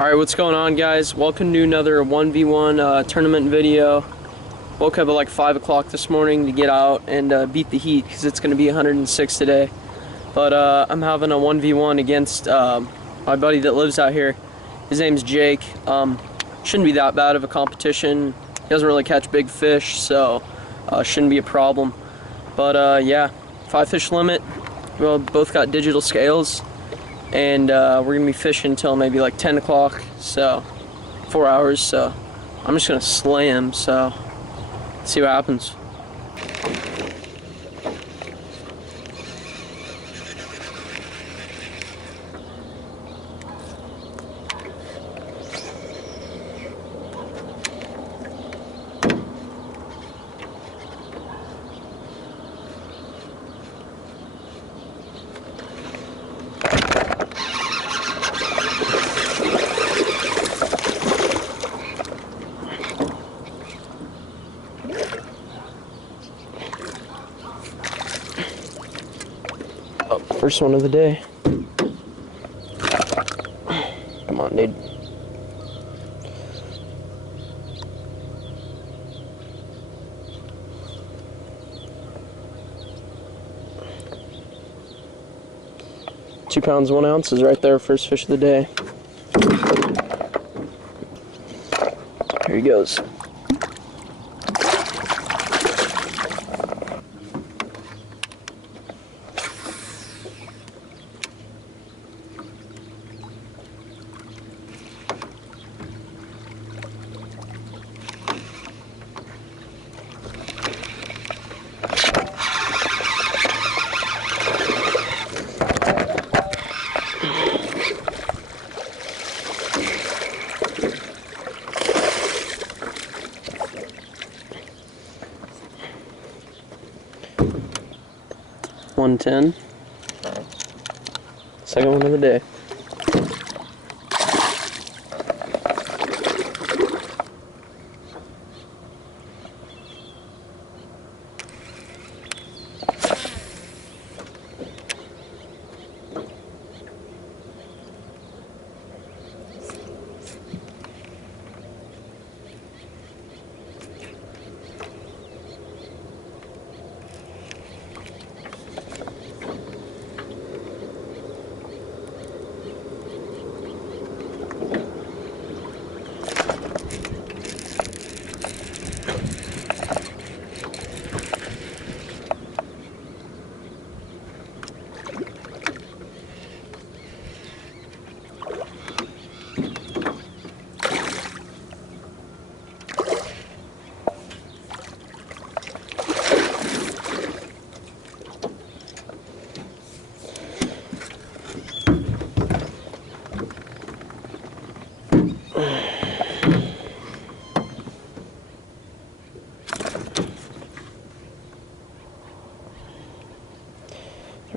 Alright, what's going on, guys? Welcome to another 1v1 tournament video. Woke up at like 5 o'clock this morning to get out and beat the heat because it's going to be 106 today. But I'm having a 1v1 against my buddy that lives out here. His name's Jake. Shouldn't be that bad of a competition. He doesn't really catch big fish, so shouldn't be a problem. But yeah, 5 fish limit. We both got digital scales. And we're gonna be fishing until maybe like 10 o'clock, so 4 hours. So I'm just gonna slay him, so see what happens. First one of the day. Come on, dude. £2 1 ounce is right there, first fish of the day. Here he goes. $1.10. Second one of the day.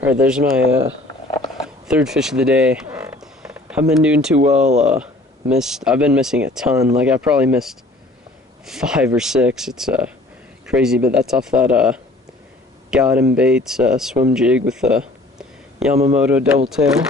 Alright, there's my third fish of the day. Haven't been doing too well. I've been missing a ton. Like, I probably missed 5 or 6. It's crazy, but that's off that Got 'Em Baits swim jig with the Yamamoto double tail.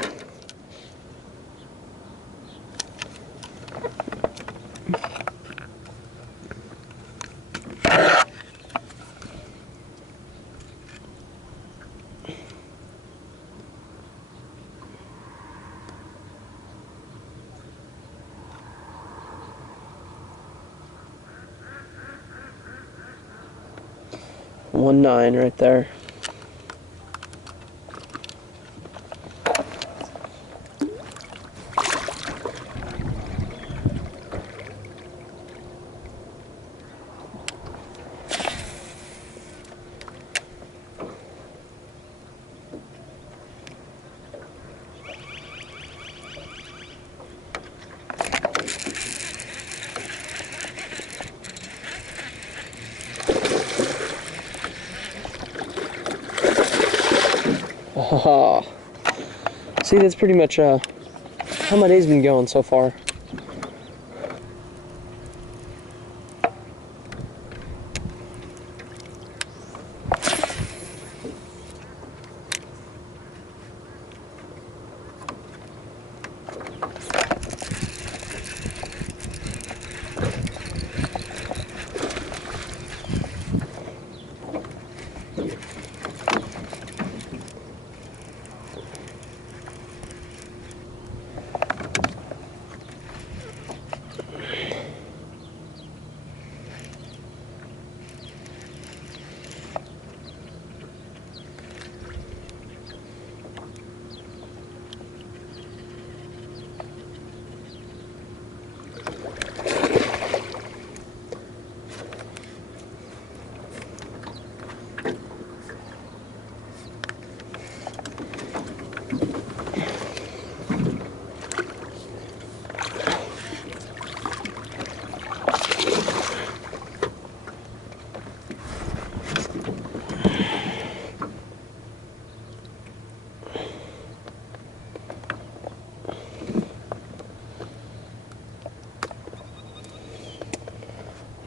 $1.9 right there. Oh, see, that's pretty much how my day's been going so far.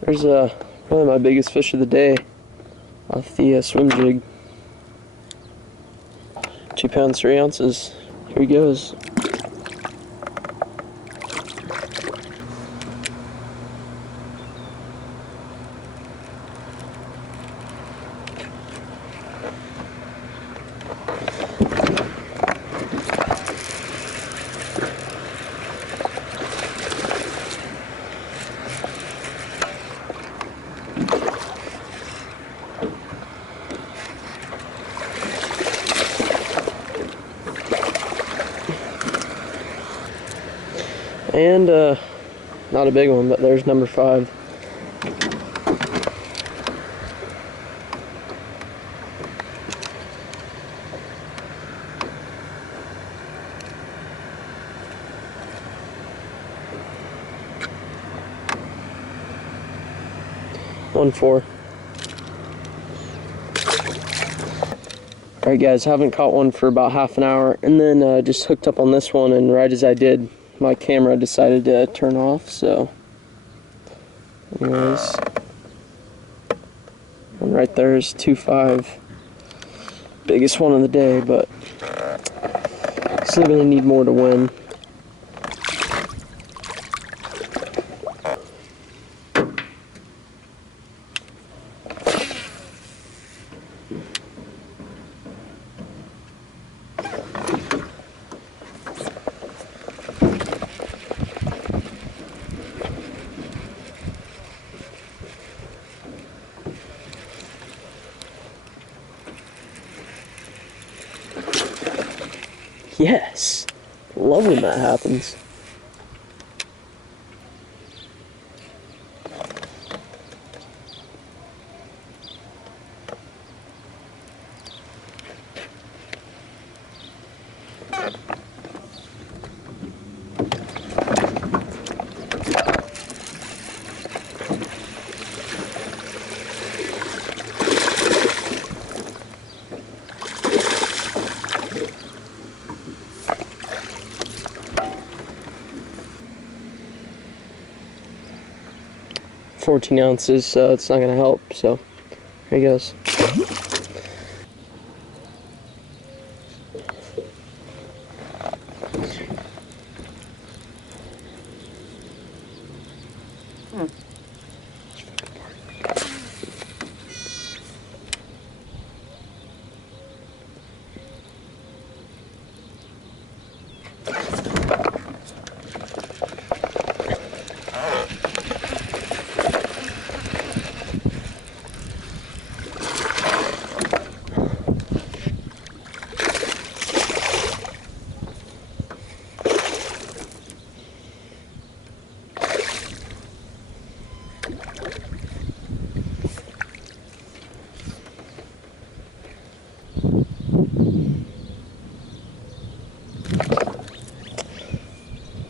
There's probably my biggest fish of the day off the swim jig. 2 pounds, 3 ounces. Here he goes. And not a big one, but there's number 5. One 4. Alright guys, haven't caught one for about half an hour, and then just hooked up on this one, and right as I did, my camera decided to turn off, so anyways, and right there is 2.5, biggest one of the day, but still gonna need more to win. Yes, love when that happens. $14 ounces, so it's not going to help, so here he goes.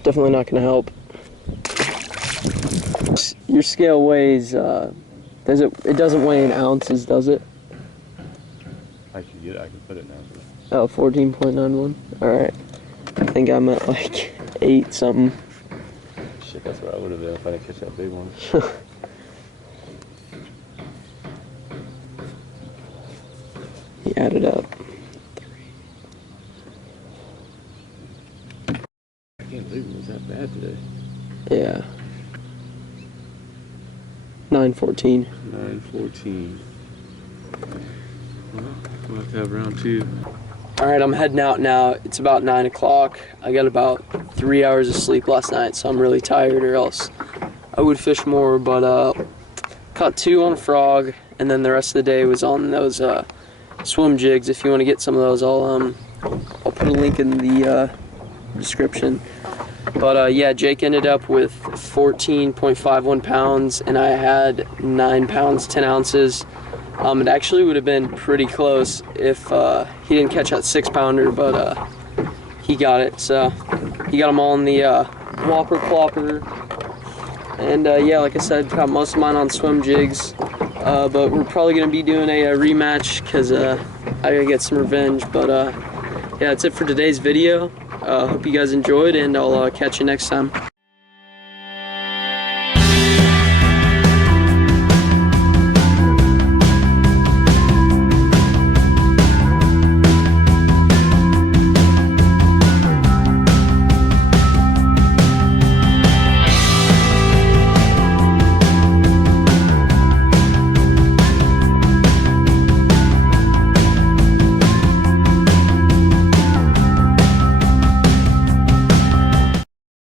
Definitely not going to help. Your scale weighs, it doesn't weigh in ounces, does it? I can put it now. Oh, 14.91. Alright. I think I'm at like 8 something. Shit, that's where I would have been if I didn't catch that big one. He added up. I can't believe it was that bad today. Yeah. 9:14. 9:14. Well, we'll have to have round 2. Alright, I'm heading out now. It's about 9 o'clock. I got about 3 hours of sleep last night, so I'm really tired, or else I would fish more, but caught 2 on a frog, and then the rest of the day was on those swim jigs. If you want to get some of those, I'll put a link in the description. But yeah, Jake ended up with 14.51 pounds, and I had 9 pounds 10 ounces. It actually would have been pretty close if he didn't catch that 6-pounder, but he got it. So he got them all in the Whopper Plopper. And yeah, like I said, caught most of mine on swim jigs. But we're probably going to be doing a rematch because I got to get some revenge. But yeah, that's it for today's video. Hope you guys enjoyed, and I'll catch you next time.